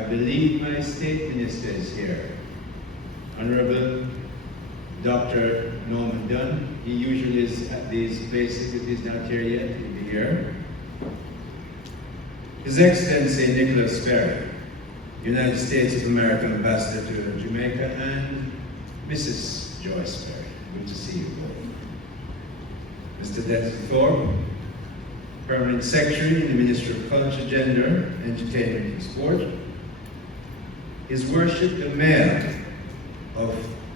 I believe my state minister is here, Honorable Dr. Norman Dunn. He usually is at these places. If he's not here yet, he'll be here. His Excellency Nicholas Ferry, United States of America Ambassador to Jamaica, and Mrs. Joyce Ferry. Good to see you both. Mr. Denton Thorpe, Permanent Secretary in the Ministry of Culture, Gender, Entertainment and Sport. His Worship the Mayor of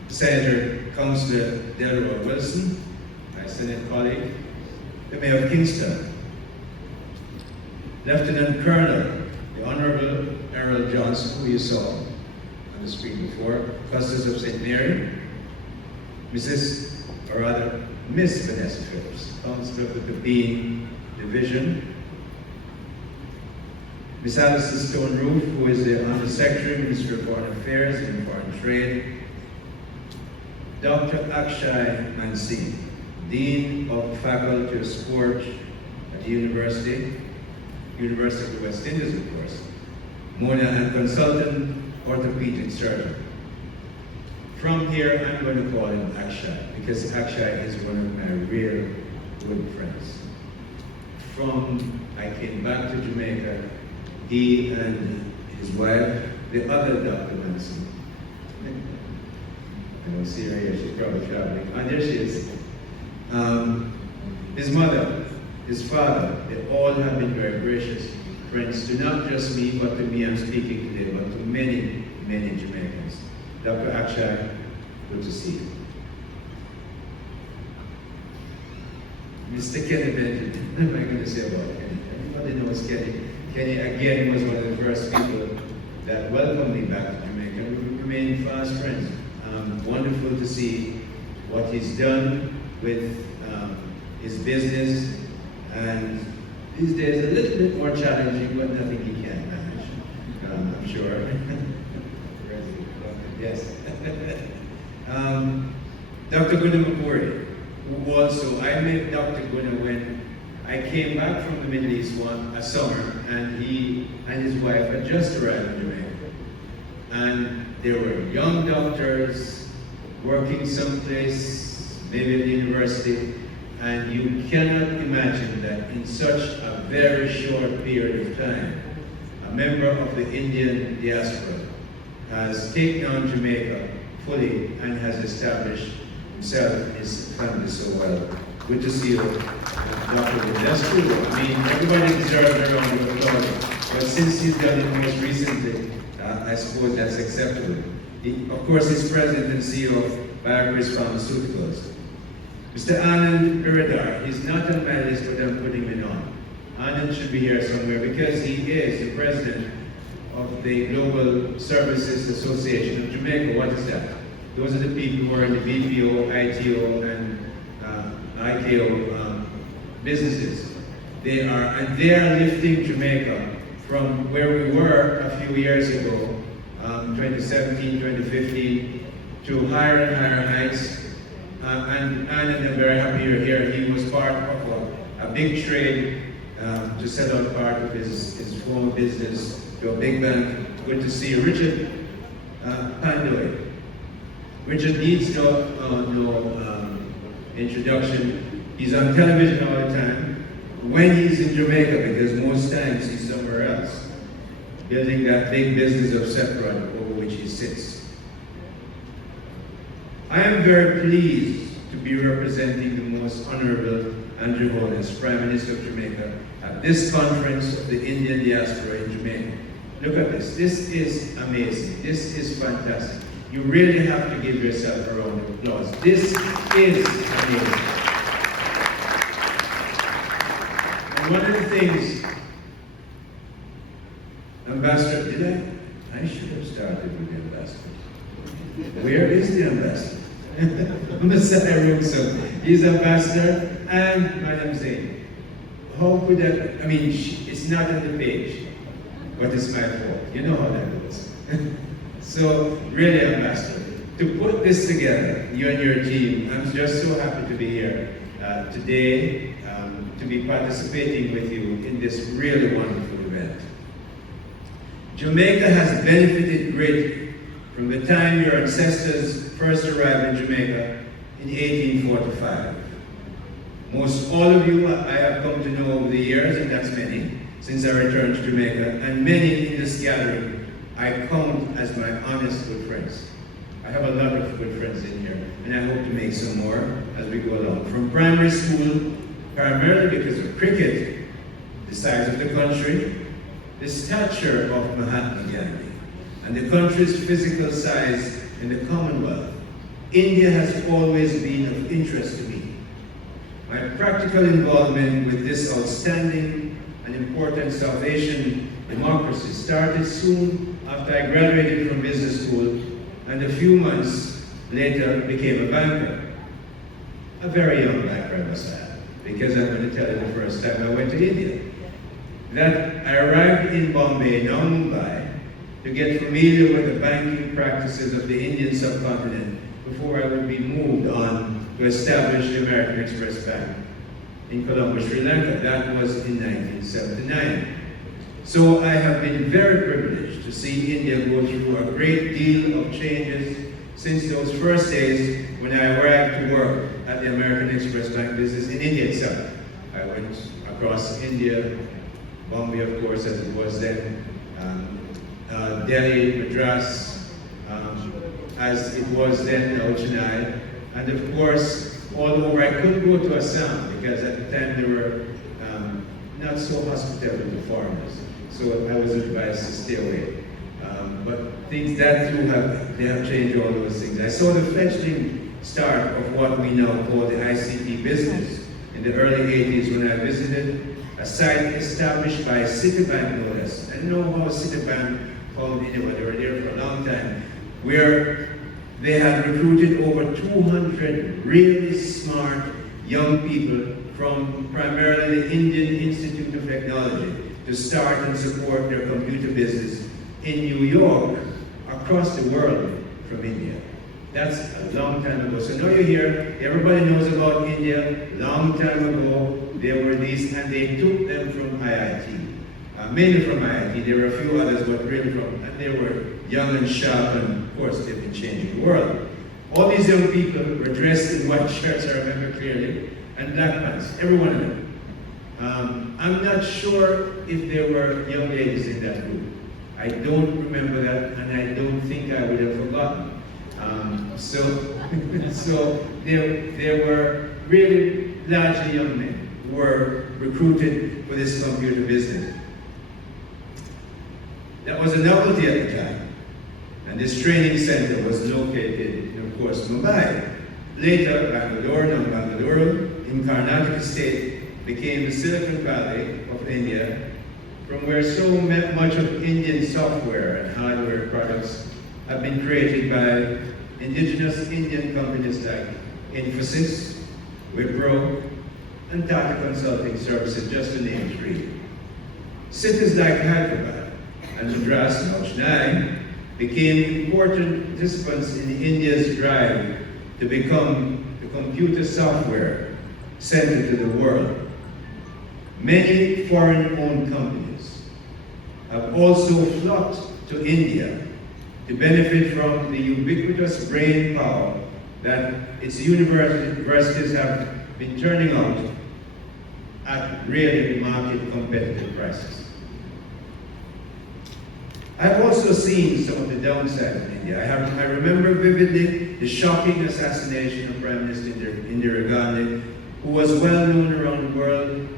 Senator Councillor Delroy Wilson, my Senate colleague, the Mayor of Kingston. Lieutenant Colonel, the Honorable Errol Johnson, who you saw on the screen before, Custis of St. Mary, Miss Vanessa Phillips, Councillor of the Bean Division, Miss Alison Stone Roof, who is the Under Secretary, Minister of Foreign Affairs and Foreign Trade, Dr. Akshay Mansingh, Dean of Faculty of Sport at the University of the West Indies, of course, Mona, and consultant orthopedic surgeon. From here, I'm going to call him Akshay, because Akshay is one of my real good friends. I came back to Jamaica, he and his wife, the other Dr. Manson. I don't see her here, she's probably traveling. And there she is. His mother, his father, they all have been very gracious friends to not just me, but to me, I'm speaking today, but to many, many Jamaicans. Dr. Akshay, good to see you. Mr. Kenny Benjamin, what am I going to say about Kenny? Everybody knows Kenny. Kenny, again, was one of the first people that welcomed me back to Jamaica. We remain fast friends. Wonderful to see what he's done with his business, and these days a little bit more challenging, but nothing he can't manage, I'm sure. Yes. Dr. Gunnar Makuri, who also, I met Dr. Gunnar when I came back from the Middle East a summer, and he and his wife had just arrived in Jamaica. And they were young doctors working someplace, maybe at the university, and you cannot imagine that in such a very short period of time, a member of the Indian diaspora has taken on Jamaica fully and has established himself and his family so well. Good to see you, Dr. Wood. That's true. I mean, everybody deserves a round of applause, but since he's done it most recently, I suppose that's acceptable. Of course, he's president and CEO of Viagra's Pharmaceuticals. Mr. Anand Biradar, he's not on my list, but I'm putting him on. Anand should be here somewhere because he is the president of the Global Services Association of Jamaica. What is that? Those are the people who are in the BPO, ITO, and IKO businesses. They are lifting Jamaica from where we were a few years ago, 2017, 2015, to higher and higher heights. And I'm very happy you're here. He was part of a big trade to sell out part of his former business to a big bank. Good to see you. Richard Pandoy. Richard needs no introduction. He's on television all the time when he's in Jamaica, because most times he's somewhere else, building that big business of Separate over which he sits. I am very pleased to be representing the Most Honorable Andrew Holness, Prime Minister of Jamaica, at this conference of the Indian diaspora in Jamaica. Look at this. This is amazing. This is fantastic. You really have to give yourself a round of applause. This is amazing. And one of the things, Ambassador, I should have started with the ambassador. Where is the ambassador? Messiah Rumson. He's ambassador, and Madam Zain. How could that, I mean, it's not on the page, but it's my fault. You know how that goes. So, really, Ambassador, to put this together, you and your team, I'm just so happy to be here today, to be participating with you in this really wonderful event. Jamaica has benefited greatly from the time your ancestors first arrived in Jamaica in 1845. Most all of you I have come to know over the years, and that's many, since I returned to Jamaica, and many in this gathering I count as my honest good friends. I have a lot of good friends in here, and I hope to make some more as we go along. From primary school, primarily because of cricket, the size of the country, the stature of Mahatma Gandhi, and the country's physical size in the Commonwealth, India has always been of interest to me. My practical involvement with this outstanding and important South Asian democracy started soon after I graduated from business school, and a few months later became a banker. A very young banker, I must add, because I'm going to tell you the first time I went to India. That I arrived in Bombay, now Mumbai, to get familiar with the banking practices of the Indian subcontinent before I would be moved on to establish the American Express Bank in Colombo, Sri Lanka. That was in 1979. So I have been very privileged to see India go through a great deal of changes since those first days when I arrived to work at the American Express Bank business in India itself. I went across India, Bombay, of course, as it was then, Delhi, Madras, as it was then, Chennai, and of course, all over. I couldn't go to Assam because at the time they were not so hospitable to foreigners, so I was advised to stay away. But things that too have changed all those things. I saw the fledgling start of what we now call the ICT business in the early 80s when I visited a site established by Citibank, no less. I know how Citibank called India, they were there for a long time, where they had recruited over 200 really smart young people from primarily the Indian Institute of Technology to start and support their computer business in New York, across the world from India. That's a long time ago. So now you're here, everybody knows about India. Long time ago, there were these, and they took them from IIT. Mainly from IIT, there were a few others, but really from, and they were young and sharp, and of course they've been changing the world. All these young people were dressed in white shirts, I remember clearly, and black pants, every one of them. I'm not sure if there were young ladies in that group. I don't remember that, and I don't think I would have forgotten. So there were really largely young men who were recruited for this computer business. That was a novelty at the time, and this training center was located in, of course, Mumbai. Later, Bangalore in Karnataka state became the Silicon Valley of India, from where so much of Indian software and hardware products have been created by indigenous Indian companies like Infosys, Wipro, and Tata Consulting Services, just to name three. Cities like Hyderabad and Madras, now Chennai, became important participants in India's drive to become the computer software center to the world. Many foreign-owned companies have also flocked to India to benefit from the ubiquitous brain power that its universities have been turning out at really market competitive prices. I've also seen some of the downside of India. I remember vividly the shocking assassination of Prime Minister Indira Gandhi, who was well known around the world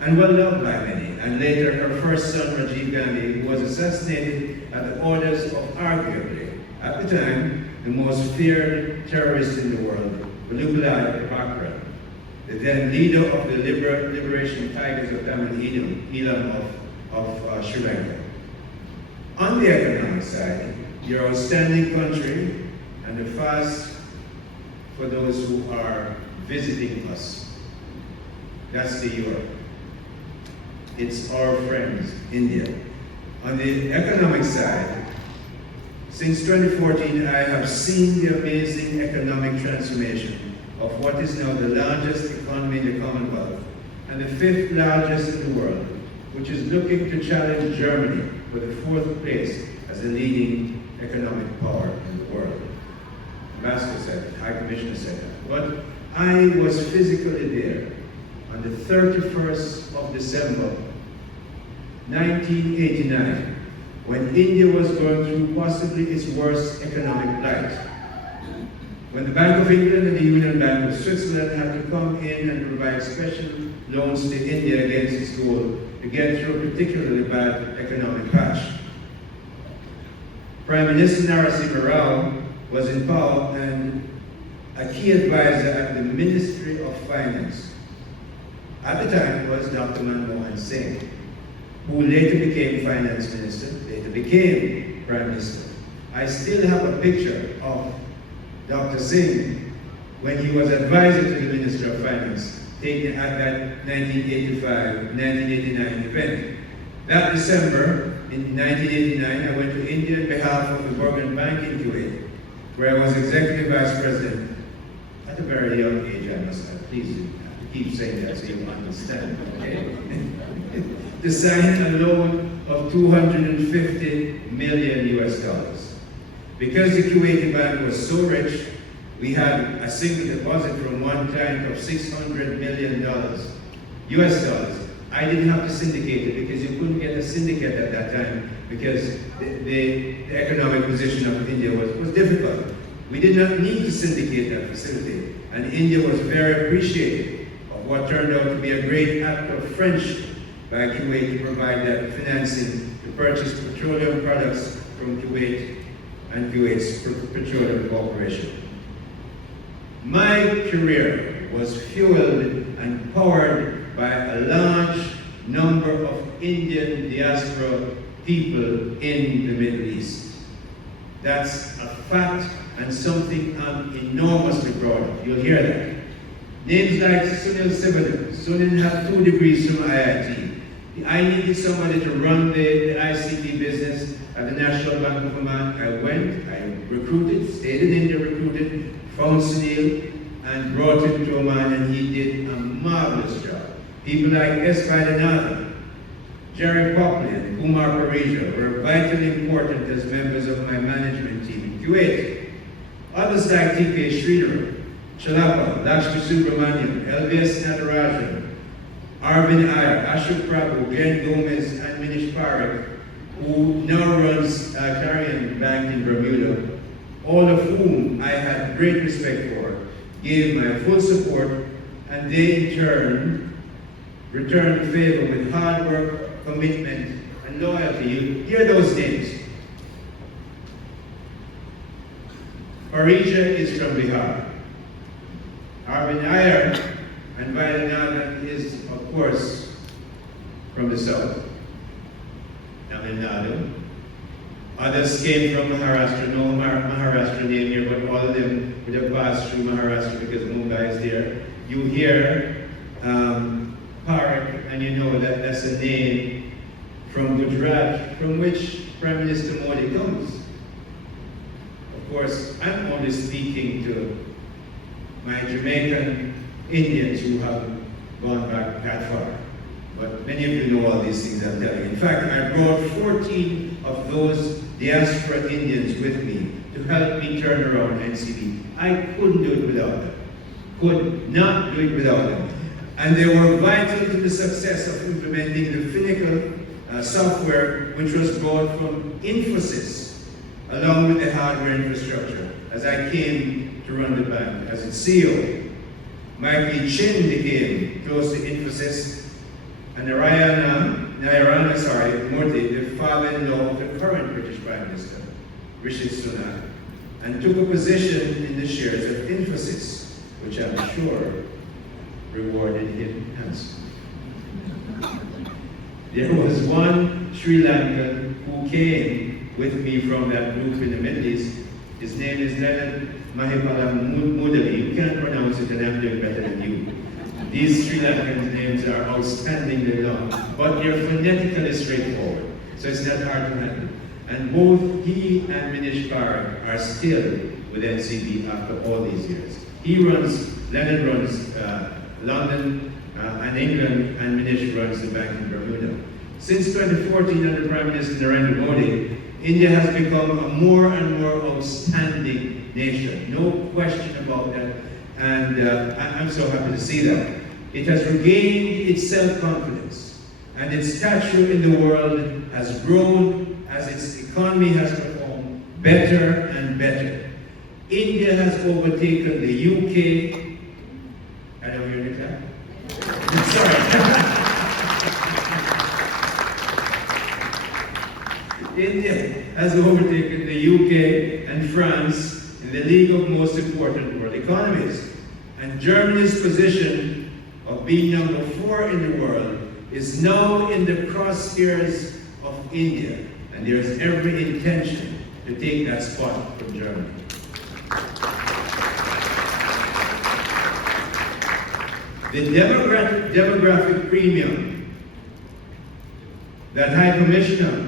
and well loved by many, and later her first son, Rajiv Gandhi, who was assassinated at the orders of arguably, at the time, the most feared terrorist in the world, Hon'ble Aubyn, the then leader of the Liberation Tigers of Tamil Eelam of Sri Lanka. On the economic side, your outstanding country and the fast for those who are visiting us. That's the Europe. It's our friends, India. On the economic side, since 2014, I have seen the amazing economic transformation of what is now the largest economy in the Commonwealth and the 5th largest in the world, which is looking to challenge Germany for the 4th place as the leading economic power in the world. The Ambassador said it, High Commissioner said that. But I was physically there on the 31st of December, 1989, when India was going through possibly its worst economic plight. When the Bank of England and the Union Bank of Switzerland had to come in and provide special loans to India against its goal to get through a particularly bad economic patch. Prime Minister Narasimha Rao was in power and a key advisor at the Ministry of Finance. At the time was Dr. Manmohan Singh, who later became Finance Minister, later became Prime Minister. I still have a picture of Dr. Singh when he was advisor to the Minister of Finance, taken at that 1989 event. That December, in 1989, I went to India on behalf of the Burgan Bank in Kuwait, where I was Executive Vice President at a very young age, I must add. Please have to keep saying that so you understand, okay? To sign a loan of $250 million US. Because the Kuwaiti bank was so rich, we had a single deposit from one client of $600 million US. I didn't have to syndicate it because you couldn't get a syndicate at that time because the economic position of India was difficult. We did not need to syndicate that facility, and India was very appreciative of what turned out to be a great act of friendship by Kuwait to provide that financing to purchase petroleum products from Kuwait and Kuwait's Petroleum Corporation. My career was fueled and powered by a large number of Indian diaspora people in the Middle East. That's a fact and something I'm enormously proud of. You'll hear that. Names like Sunil Sivadam. Sunil had 2 degrees from IIT. I needed somebody to run the ICT business at the National Bank of Oman. I went, I recruited, stayed in India, recruited, found Sunil, and brought him to Oman, and he did a marvelous job. People like S. Vaidyanathan, Jerry Popley, and Kumar Parija were vitally important as members of my management team in Kuwait. Others like T.K. Sridhar, Chalapa, Lakshmi Subramaniam, LVS Natarajan, Arvind Iyer, Ashok Prabhu, Glenn Gomez, and Minish Parekh, who now runs Clarion Bank in Bermuda, all of whom I had great respect for, gave my full support, and they in turn returned the favor with hard work, commitment, and loyalty. You hear those names. Parija is from Bihar. Arvind Iyer and Vaidyanathan is, of course, from the south. Tamil Nadu. Others came from Maharashtra. No Maharashtra name here, but all of them would have passed through Maharashtra because Mumbai is there. You hear Parekh, and you know that that's a name from Gujarat, from which Prime Minister Modi comes. Of course, I'm only speaking to my Jamaican Indians who haven't gone back that far. But many of you know all these things I'm telling you. In fact, I brought 14 of those diaspora Indians with me to help me turn around NCB. I couldn't do it without them. Could not do it without them. And they were vital to the success of implementing the Finacle software, which was brought from Infosys, along with the hardware infrastructure, as I came to run the bank as its CEO. Mike Lee Chin became close to Infosys, and Narayana Murthy, the father-in-law of the current British Prime Minister, Rishi Sunak, and took a position in the shares of Infosys, which I'm sure rewarded him handsomely. There was one Sri Lankan who came with me from that group in the Middle East. His name is Leonard Mahipala Mudali. You can't pronounce it, and I'm doing better than you. These Sri Lankan names are outstandingly long, but they're phonetically straightforward, so it's not hard to handle. And both he and Minish Parekh are still with NCB after all these years. Leonard runs London and England, and Minish runs the bank in Bermuda. Since 2014 under Prime Minister Narendra Modi, India has become a more and more outstanding nation. No question about that. And I'm so happy to see that. It has regained its self-confidence, and its stature in the world has grown as its economy has performed better and better. India has overtaken the UK. I know you're in the clap. Sorry. India has overtaken the UK and France in the league of most important world economies. And Germany's position of being number 4 in the world is now in the crosshairs of India. And there is every intention to take that spot from Germany. The demographic premium that High Commissioner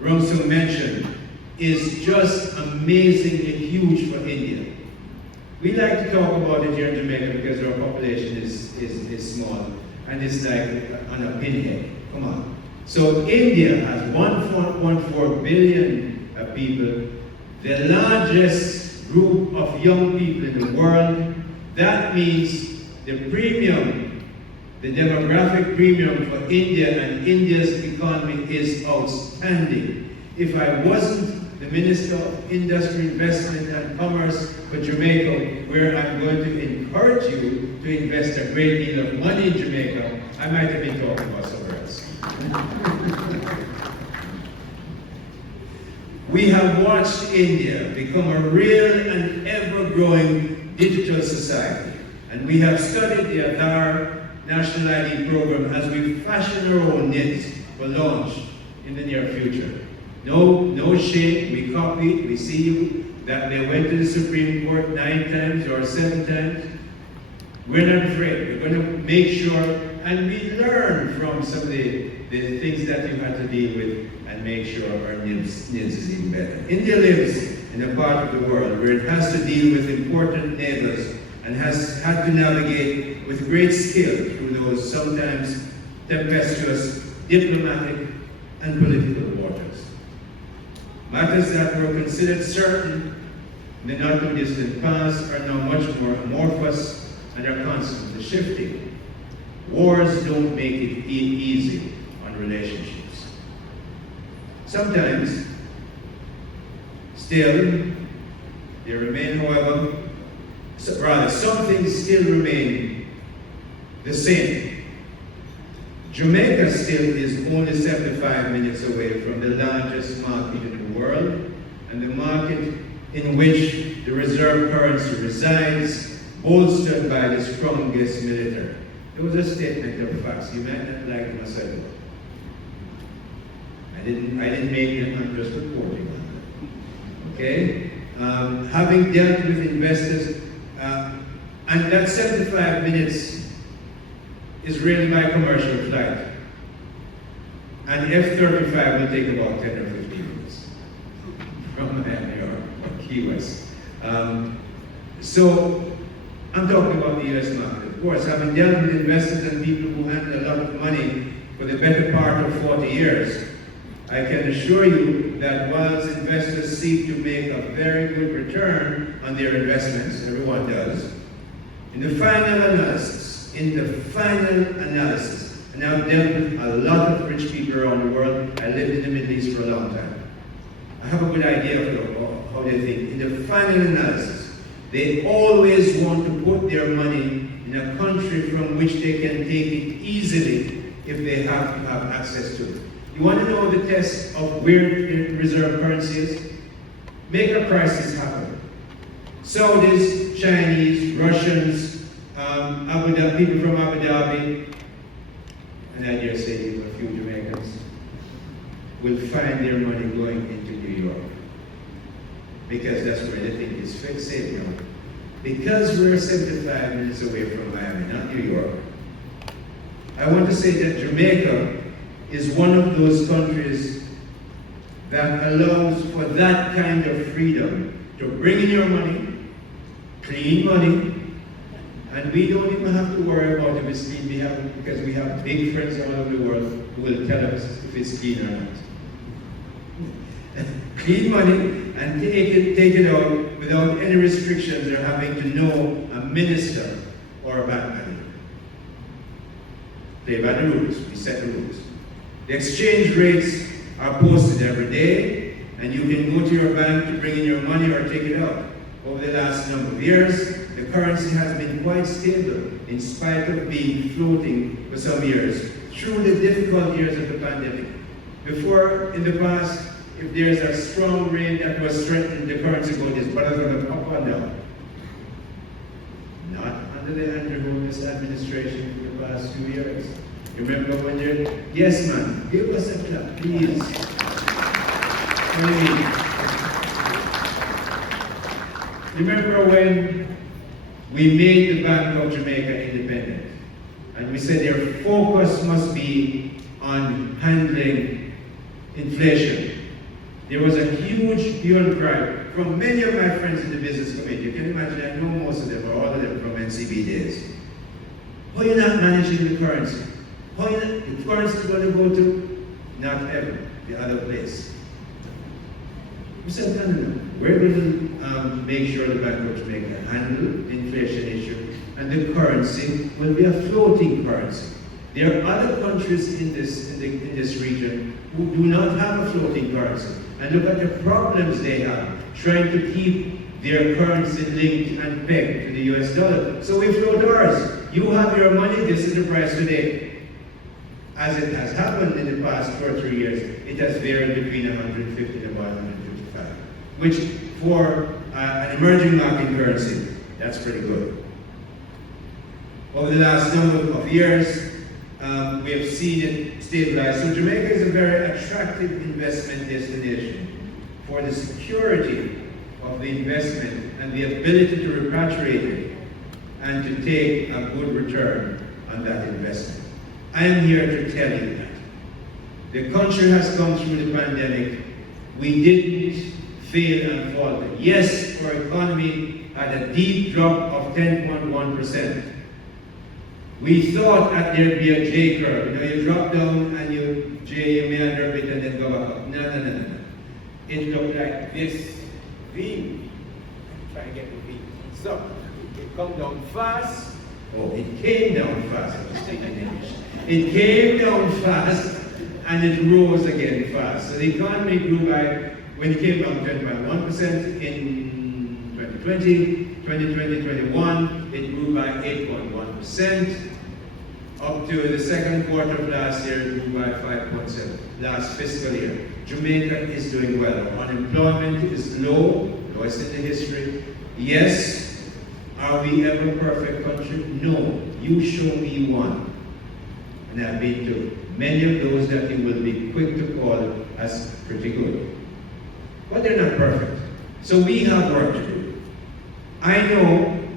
Rumsung mentioned is just amazingly huge for India. We like to talk about it here in Jamaica because our population is small and it's like on a pinhead. Come on. So India has 1.14 billion people, the largest group of young people in the world. That means the premium, the demographic premium for India and India's economy is outstanding. If I wasn't the Minister of Industry, Investment and Commerce for Jamaica, where I'm going to encourage you to invest a great deal of money in Jamaica, I might have been talking about somewhere else. We have watched India become a real and ever-growing digital society, and we have studied the Aadhaar National ID program as we fashion our own NITs for launch in the near future. No shame, we copied, we see you, that they went to the Supreme Court 9 times or 7 times. We're not afraid, we're going to make sure, and we learn from some of the things that you had to deal with and make sure our NITs is even better. India lives in a part of the world where it has to deal with important neighbors and has had to navigate with great skill through those sometimes tempestuous diplomatic and political waters. Matters that were considered certain in the not too distant past are now much more amorphous and are constantly shifting. Wars don't make it easy on relationships. Sometimes, still, they remain, however, some things still remain the same. Jamaica still is only 75 minutes away from the largest market in the world, and the market in which the reserve currency resides, bolstered by the strongest military. It was a statement of facts. You might not like it myself. I didn't make it, I'm just reporting on it. Okay? Having dealt with investors, and that 75 minutes is really by commercial flight. And F-35 will take about 10 or 15 minutes from New York or Key West. So I'm talking about the US market. Of course, having dealt with investors and people who handle a lot of money for the better part of 40 years, I can assure you that whilst investors seek to make a very good return on their investments, everyone does, in the final analysis, and I've dealt with a lot of rich people around the world. I lived in the Middle East for a long time. I have a good idea of how they think. In the final analysis, they always want to put their money in a country from which they can take it easily if they have to have access to it. You want to know the test of where the reserve currency is? Make a crisis happen. Saudis, Chinese, Russians, people from Abu Dhabi, and I dare say even a few Jamaicans, will find their money going into New York. Because that's where they think is safe now. Because we're 75 minutes away from Miami, not New York, I want to say that Jamaica is one of those countries that allows for that kind of freedom to bring in your money, clean money, And we don't even have to worry about if it's clean, because we have big friends all over the world who will tell us if it's clean or not. Clean money and take it out without any restrictions or having to know a minister or a bank manager. Play by the rules, we set the rules. The exchange rates are posted every day, and you can go to your bank to bring in your money or take it out. Over the last number of years, the currency has been quite stable in spite of being floating for some years through the difficult years of the pandemic. Before, in the past, if there's a strong rain that was threatening the currency go this, but it's going to up and down. Not under the Andrew Holness administration for the past few years. Remember when you're, yes man, give us a clap, please. Remember when we made the Bank of Jamaica independent, and we said their focus must be on handling inflation. There was a huge hue and cry from many of my friends in the business community. You can imagine, I know most of them, or all of them from NCB days. Why are you not managing the currency? Why are you not, the currency is going to go to, not ever, the other place. We said, no. We're going to make sure the Bank of Jamaica handle the inflation issue, and the currency will be a floating currency. There are other countries in this region who do not have a floating currency. And look at the problems they have trying to keep their currency linked and pegged to the US dollar. So we float ours. You have your money, this is the price today. As it has happened in the past 2 or 3 years, it has varied between 150 and 155, which for an emerging market currency, that's pretty good. Over the last number of years, we have seen it stabilize. So Jamaica is a very attractive investment destination for the security of the investment and the ability to repatriate it and to take a good return on that investment. I am here to tell you that. The country has come through the pandemic. We didn't fail and falter. Yes, our economy had a deep drop of 10.1%. We thought that there'd be a J curve. You know, you drop down and you meander a bit and then go back up. No. It looked like this V. Try to get the V. So, it come down fast. Oh, it came down fast. I was thinking English. It came down fast and it rose again fast. So the economy grew by, when it came down 10.1% in 2020, 2021, it grew by 8.1%. Up to the second quarter of last year, it grew by 5.7%. Last fiscal year. Jamaica is doing well. Unemployment is low, lowest in the history. Yes. Are we ever a perfect country? No. You show me one. And I've been to many of those that you will be quick to call as pretty good. But they're not perfect. So we have work to do. I know,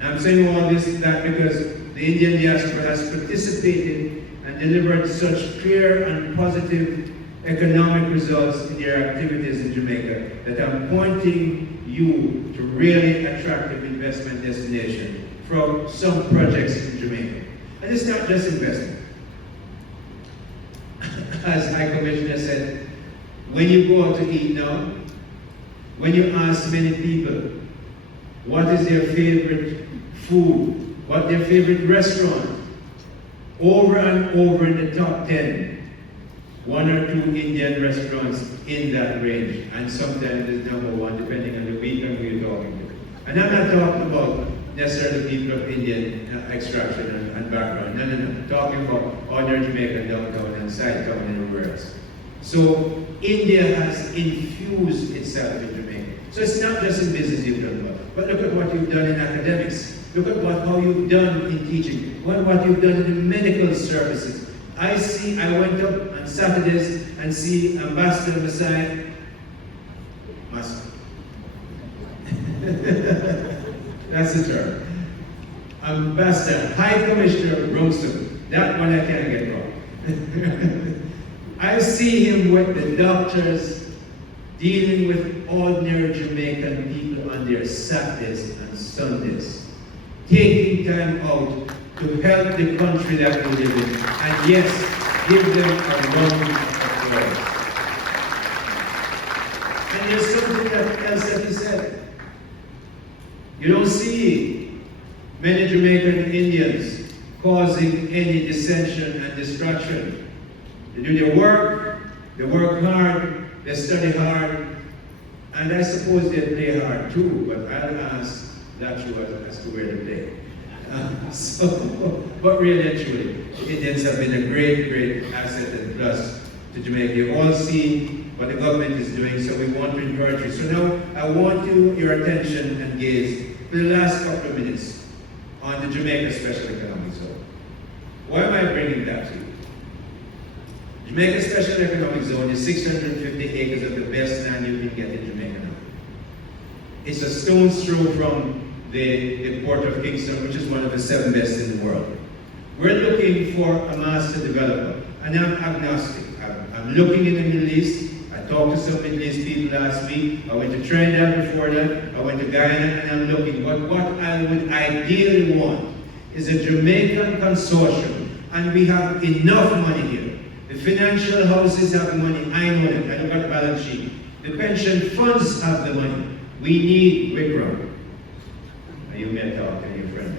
I'm saying all this that because the Indian diaspora has participated and delivered such clear and positive economic results in their activities in Jamaica that I'm pointing you to really attractive investment destination from some projects in Jamaica. And it's not just investment. As High Commissioner said, when you go out to eat now, when you ask many people what is their favorite food, what their favorite restaurant, over and over in the top 10, 1 or 2 Indian restaurants in that range, and sometimes it's number 1 depending on the week and who you're talking to. And I'm not talking about necessarily people of Indian extraction and background. No. I'm talking about ordinary Jamaican downtown and side town and everywhere else. So India has infused itself in Jamaica. So it's not just in business you've done well, but look at what you've done in academics. Look at how you've done in teaching. What you've done in the medical services. I went up on Saturdays and see Ambassador Masai. That's the term. Ambassador, High Commissioner Rumsum. That one I can't get wrong. I see him with the doctors dealing with ordinary Jamaican people on their Saturdays and Sundays. taking time out to help the country that we live in. And yes, give them a round of applause. And there's something else that he said. You don't see many Jamaican Indians causing any dissension and destruction. They do their work, they work hard, they study hard, and I suppose they play hard too, but I'll ask that as to where they play. But really and truly, Indians have been a great, great asset and plus to Jamaica. You've all seen what the government is doing, so we want to encourage you. So now, I want your attention and gaze for the last couple of minutes on the Jamaica Special Economic Zone. Why am I bringing that to you? Jamaica Special Economic Zone is 650 acres of the best land you can get in Jamaica now. It's a stone's throw from the Port of Kingston, which is one of the 7 best in the world. We're looking for a master developer, and I'm agnostic. I'm looking in the Middle East. I talked to some Middle East people last week. I went to Trinidad before that. I went to Guyana, and I'm looking. But what I would ideally want is a Jamaican consortium, and we have enough money here. The financial houses have the money. I know it. I look at the balance sheet. The pension funds have the money. We need Wickrell. You may talk to your friend.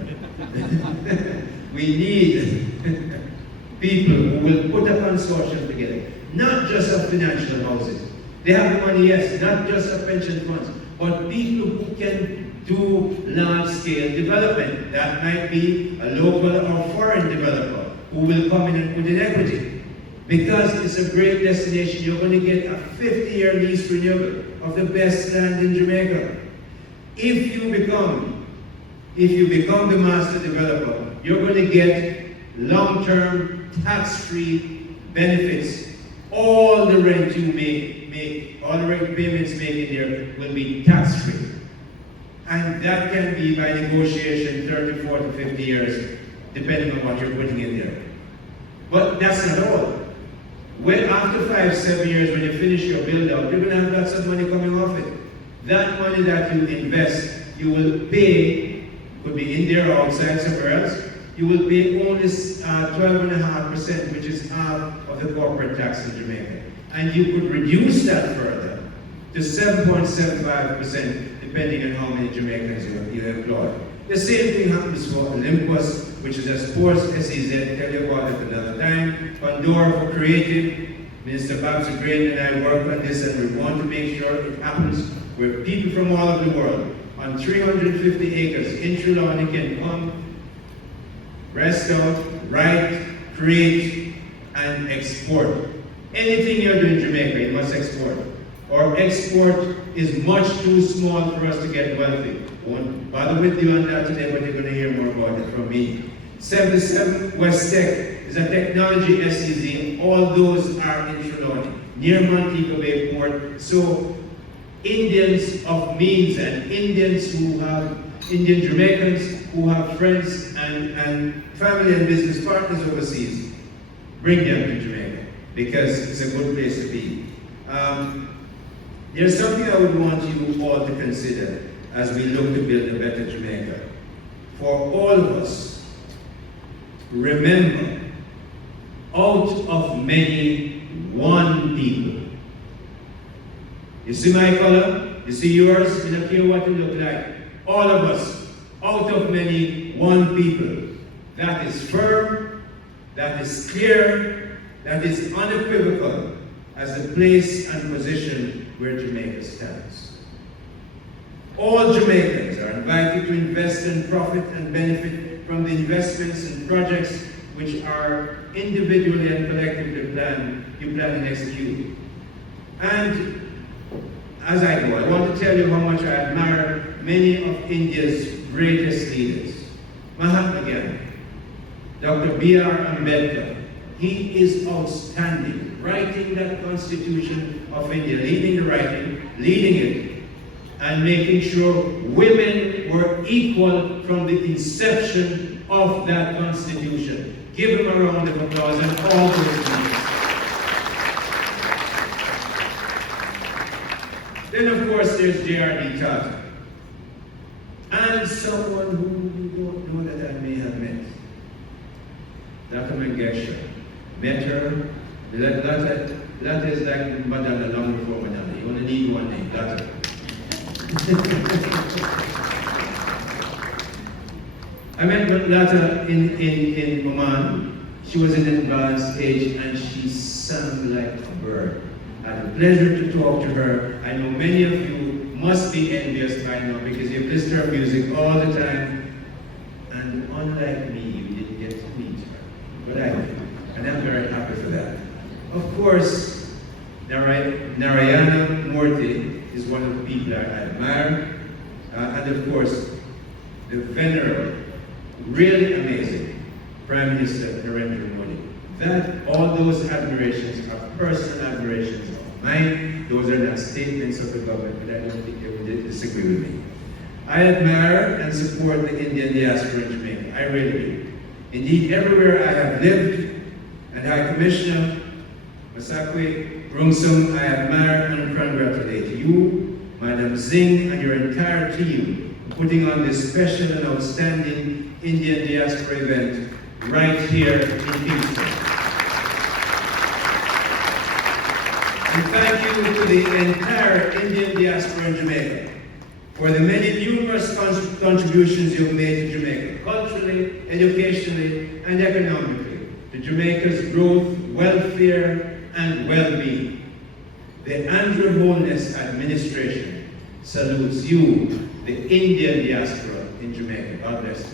We need people who will put a consortium together. Not just of financial houses. They have the money, yes, not just of pension funds, but people who can do large-scale development. That might be a local or foreign developer who will come in and put in equity. Because it's a great destination, you're going to get a 50-year lease renewal of the best land in Jamaica. If you become the master developer, you're going to get long-term, tax-free benefits. All the rent you make, all the rent payments made in there will be tax-free. And that can be by negotiation 30, 40, 50 years, depending on what you're putting in there. But that's not all. When after 5, 7 years, when you finish your build-out, you're going to have lots of money coming off it. That money that you invest, you will pay, could be in there or outside somewhere else, you will pay only 12.5%, which is half of the corporate tax in Jamaica. And you could reduce that further to 7.75%, depending on how many Jamaicans you employ. The same thing happens for Olympus, which is a sports SEZ, tell you about it another time. Pandora for Creative, Minister Babs Green and I work on this, and we want to make sure it happens where people from all over the world, on 350 acres in Trelawney, can come, rest out, write, create, and export. Anything you're doing in Jamaica, you must export. Or export is much too small for us to get wealthy. I won't bother with you on that today, but you're going to hear more about it from me. 77 West Tech is a technology SEZ. All those are in Trelawney, near Montego Bay Port. So Indians of means and Indian Jamaicans who have friends and family and business partners overseas, bring them to Jamaica because it's a good place to be. There's something I would want you all to consider as we look to build a better Jamaica. For all of us, remember, out of many, one people. You see my color? You see yours? You don't care what you look like. All of us, out of many, one people. That is firm, that is clear, that is unequivocal as the place and position where Jamaica stands. All Jamaicans are invited to invest and profit and benefit from the investments and projects which are individually and collectively you plan and execute. And as I go, I want to tell you how much I admire many of India's greatest leaders. Mahatma Gandhi, Dr. B.R. Ambedkar, he is outstanding, writing that Constitution of India, leading the writing, leading it, and making sure women were equal from the inception of that Constitution. Give him a round of applause and all those leaders. Then, of course, there's J.R.D. Tata. and someone who you don't know that I may have met. Dr. Mengesha. Met her. That is like Madonna long before Madonna. You only need one name, Dr. I met Lata in Oman. She was in an advanced age and she sang like a bird. I had the pleasure to talk to her. I know many of you must be envious by now because you've listened to her music all the time. And unlike me, you didn't get to meet her. But I did. And I'm very happy for that. Of course, Narayana Murthy is one of the people I admire. And of course, the venerable, really amazing Prime Minister Narendra Modi. All those admirations are personal admirations of mine. Those are not statements of the government, but I don't think they would disagree with me. I admire and support the Indian diaspora in Jamaica. I really do. Indeed, everywhere I have lived, and High Commissioner Masakwe Rumsum, I admire and congratulate you, Madam Singh, and your entire team for putting on this special and outstanding Indian diaspora event right here in Kingston. And thank you to the entire Indian diaspora in Jamaica for the many numerous contributions you've made to Jamaica, culturally, educationally, and economically, to Jamaica's growth, welfare, and well-being. The Andrew Holness administration salutes you, the Indian diaspora in Jamaica. God bless you.